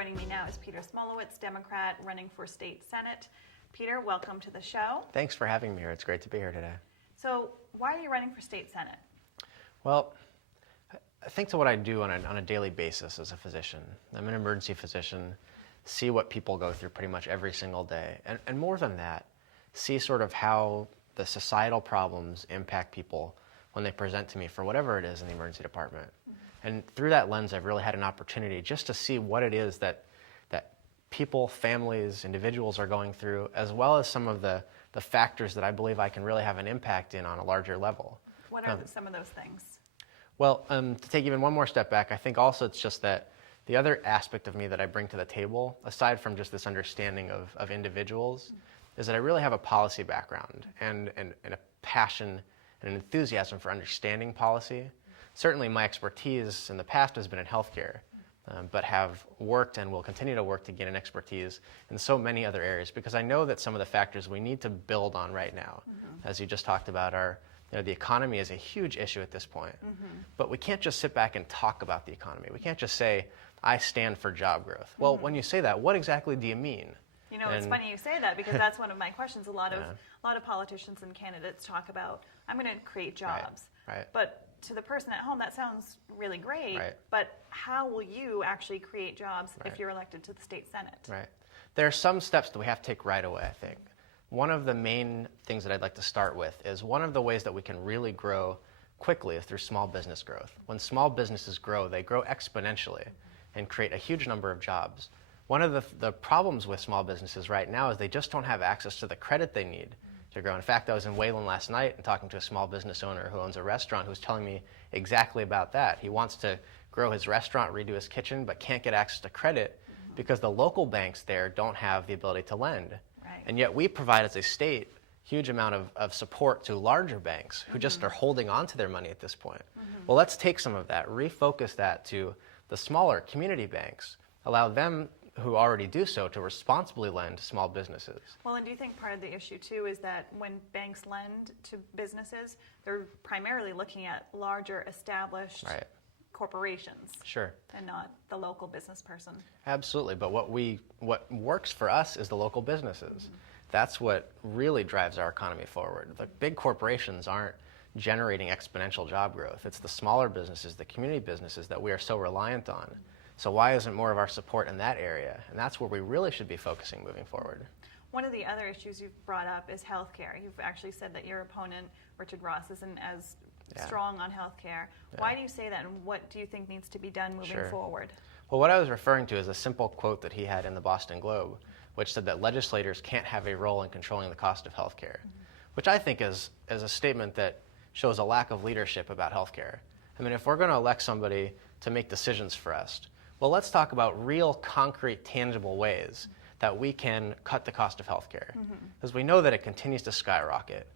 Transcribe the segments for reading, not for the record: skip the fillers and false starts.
Joining me now is Peter Smulowitz, Democrat running for state senate. Peter, welcome to the show. Thanks for having me here. It's great to be here today. So why are you running for state senate? Well, I think to what I do on a daily basis as a physician. I'm an emergency physician, see what people go through pretty much every single day. And more than that, see sort of how the societal problems impact people when they present to me for whatever it is in the emergency department. And through that lens, I've really had an opportunity just to see what it is that people, families, individuals are going through, as well as some of the factors that I believe I can really have an impact in on a larger level. What are some of those things? Well, to take even one more step back, I think also it's just that the other aspect of me that I bring to the table, aside from just this understanding of individuals, is that I really have a policy background and a passion and an enthusiasm for understanding policy. Certainly my expertise in the past has been in healthcare, but have worked and will continue to work to gain an expertise in so many other areas, because I know that some of the factors we need to build on right now, as you just talked about, are the economy is a huge issue at this point. But we can't just sit back and talk about the economy. We can't just say, I stand for job growth. Well, when you say that, what exactly do you mean? You know, it's funny you say that, because that's one of my questions. A lot of politicians and candidates talk about, I'm going to create jobs. Right. But to the person at home, that sounds really great. Right. But how will you actually create jobs if you're elected to the state senate? Right. There are some steps that we have to take right away, I think. One of the main things that I'd like to start with is one of the ways that we can really grow quickly is through small business growth. When small businesses grow, they grow exponentially and create a huge number of jobs. One of the problems with small businesses right now is they just don't have access to the credit they need to grow. In fact, I was in Wayland last night and talking to a small business owner who owns a restaurant who was telling me exactly about that. He wants to grow his restaurant, redo his kitchen, but can't get access to credit because the local banks there don't have the ability to lend. Right. And yet we provide, as a state, huge amount of support to larger banks who just are holding on to their money at this point. Well, let's take some of that, refocus that to the smaller community banks, allow them who already do so to responsibly lend to small businesses. Well, and do you think part of the issue too is that when banks lend to businesses, they're primarily looking at larger established corporations, and not the local business person? Absolutely, but what works for us is the local businesses. That's what really drives our economy forward. The big corporations aren't generating exponential job growth. It's the smaller businesses, the community businesses that we are so reliant on. So why isn't more of our support in that area? And that's where we really should be focusing moving forward. One of the other issues you've brought up is healthcare. You've actually said that your opponent, Richard Ross, isn't as strong on healthcare. Why do you say that, and what do you think needs to be done moving forward? Well, what I was referring to is a simple quote that he had in the Boston Globe, which said that legislators can't have a role in controlling the cost of healthcare, which I think is a statement that shows a lack of leadership about healthcare. I mean, if we're going to elect somebody to make decisions for us, well, let's talk about real, concrete, tangible ways that we can cut the cost of healthcare. Because we know that it continues to skyrocket,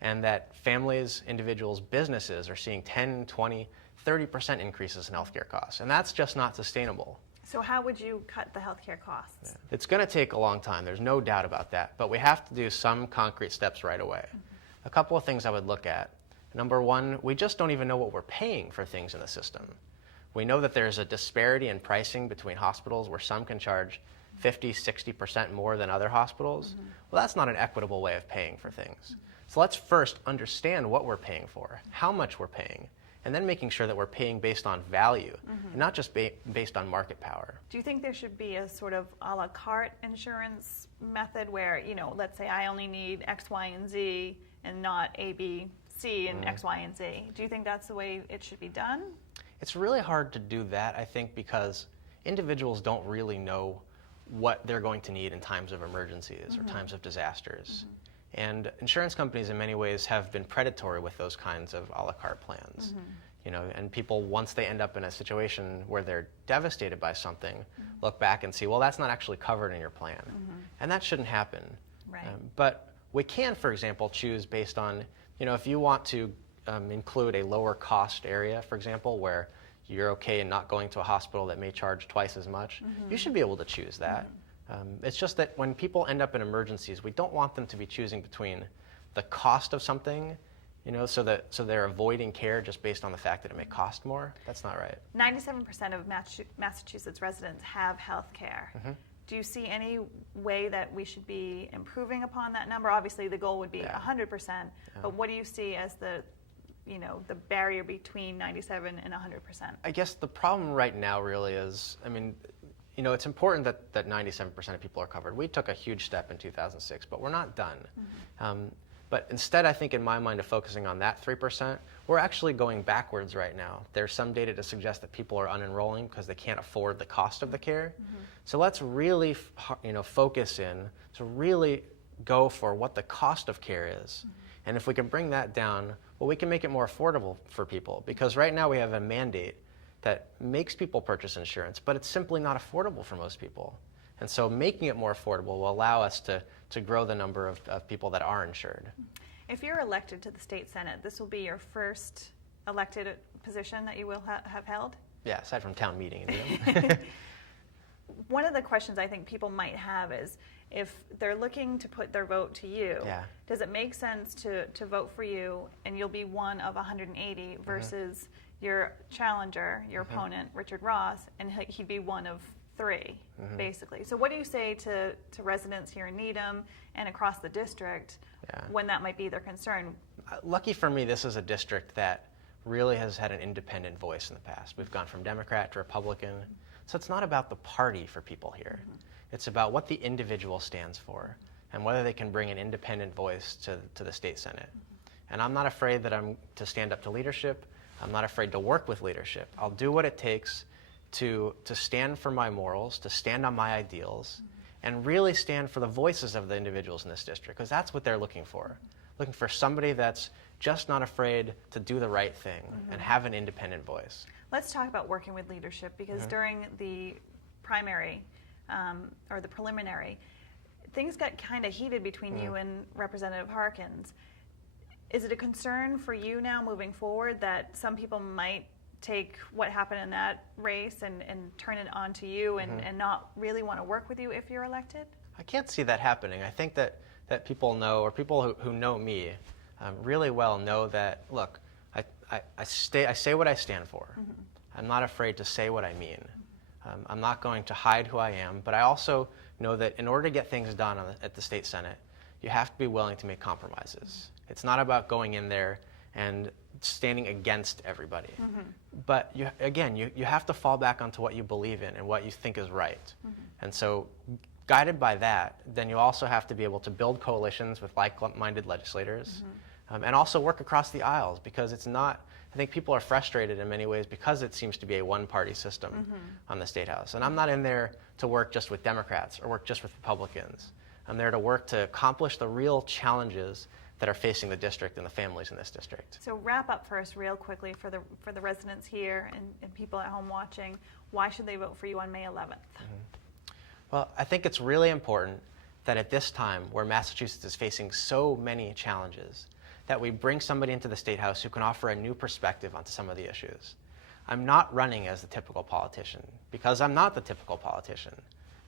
and that families, individuals, businesses are seeing 10, 20, 30% increases in healthcare costs, and that's just not sustainable. So how would you cut the healthcare costs? It's going to take a long time, there's no doubt about that, but we have to do some concrete steps right away. A couple of things I would look at. Number one, we just don't even know what we're paying for things in the system. We know that there's a disparity in pricing between hospitals where some can charge 50, 60% more than other hospitals. Well, that's not an equitable way of paying for things. So let's first understand what we're paying for, how much we're paying, and then making sure that we're paying based on value, and not just based on market power. Do you think there should be a sort of a la carte insurance method where, let's say I only need X, Y, and Z and not A, B, C and X, Y, and Z? Do you think that's the way it should be done? It's really hard to do that, I think, because individuals don't really know what they're going to need in times of emergencies or times of disasters. And insurance companies in many ways have been predatory with those kinds of a la carte plans. And people, once they end up in a situation where they're devastated by something, look back and see, well, that's not actually covered in your plan. And that shouldn't happen. Right. But we can, for example, choose based on, if you want to include a lower cost area, for example, where you're okay in not going to a hospital that may charge twice as much, you should be able to choose that. It's just that when people end up in emergencies, we don't want them to be choosing between the cost of something, so they're avoiding care just based on the fact that it may cost more. That's not right. 97% of Massachusetts residents have health care. Do you see any way that we should be improving upon that number? Obviously, the goal would be 100%, but what do you see as the barrier between 97 and 100%? I guess the problem right now really is, it's important that 97% of people are covered. We took a huge step in 2006, but we're not done. But instead, I think in my mind of focusing on that 3%, we're actually going backwards right now. There's some data to suggest that people are unenrolling because they can't afford the cost of the care. So let's really focus in to really go for what the cost of care is. And if we can bring that down, well, we can make it more affordable for people, because right now we have a mandate that makes people purchase insurance, but it's simply not affordable for most people. And so making it more affordable will allow us to grow the number of people that are insured. If you're elected to the state senate, this will be your first elected position that you will have held? Yeah, aside from town meeting. One of the questions I think people might have is, if they're looking to put their vote to you, does it make sense to vote for you and you'll be one of 180 versus your challenger, your opponent, Richard Ross, and he'd be one of 3, basically. So what do you say to residents here in Needham and across the district when that might be their concern? Lucky for me, this is a district that really has had an independent voice in the past. We've gone from Democrat to Republican. So it's not about the party for people here. It's about what the individual stands for and whether they can bring an independent voice to the state senate. And I'm not afraid that I'm to stand up to leadership. I'm not afraid to work with leadership. I'll do what it takes to stand for my morals, to stand on my ideals, and really stand for the voices of the individuals in this district, because that's what they're looking for somebody that's just not afraid to do the right thing and have an independent voice. Let's talk about working with leadership, because during the primary or the preliminary, things got kind of heated between you and Representative Harkins. Is it a concern for you now moving forward that some people might take what happened in that race and turn it on to you and not really want to work with you if you're elected? I can't see that happening. I think that people know, or people who know me really well know that, look, I say what I stand for. I'm not afraid to say what I mean. I'm not going to hide who I am, but I also know that in order to get things done at the state senate, you have to be willing to make compromises. It's not about going in there and standing against everybody. But you have to fall back onto what you believe in and what you think is right. And so, guided by that, then you also have to be able to build coalitions with like-minded legislators, and also work across the aisles, because it's not, I think people are frustrated in many ways because it seems to be a one-party system on the State House. And I'm not in there to work just with Democrats or work just with Republicans. I'm there to work to accomplish the real challenges that are facing the district and the families in this district. So wrap up for us real quickly for the residents here and people at home watching. Why should they vote for you on May 11th? Well, I think it's really important that at this time, where Massachusetts is facing so many challenges, that we bring somebody into the State House who can offer a new perspective onto some of the issues. I'm not running as the typical politician, because I'm not the typical politician.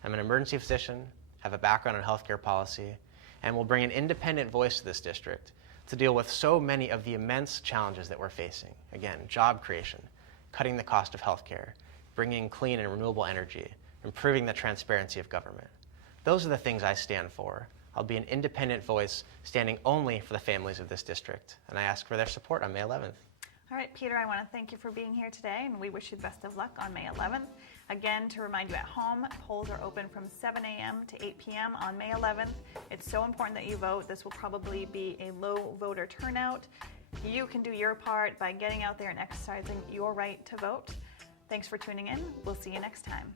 I'm an emergency physician, have a background in healthcare policy, and will bring an independent voice to this district to deal with so many of the immense challenges that we're facing. Again, job creation, cutting the cost of healthcare, bringing clean and renewable energy, improving the transparency of government. Those are the things I stand for. I'll be an independent voice standing only for the families of this district, and I ask for their support on May 11th. All right, Peter, I want to thank you for being here today, and we wish you the best of luck on May 11th. Again, to remind you at home, polls are open from 7 a.m. to 8 p.m. on May 11th. It's so important that you vote. This will probably be a low voter turnout. You can do your part by getting out there and exercising your right to vote. Thanks for tuning in. We'll see you next time.